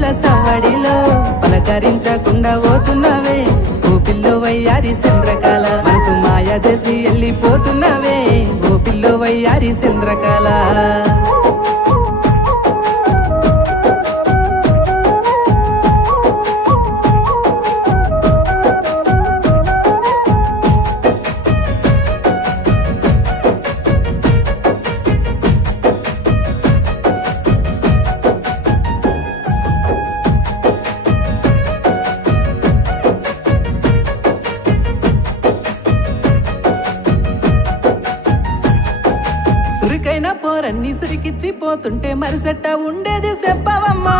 పిల్లల సవ్వడిలో పలకరించకుండా పోతున్నవే ఓ పిల్లో వయ్యారి చంద్రకళ మనసు మాయ చేసి వెళ్ళిపోతున్నవే ఓ పిల్లో వయ్యారి చంద్రకళ సురికైన పోరన్ని సురికిచ్చి పోతుంటే మరిసెట్ట ఉండేది చెప్పవమ్మా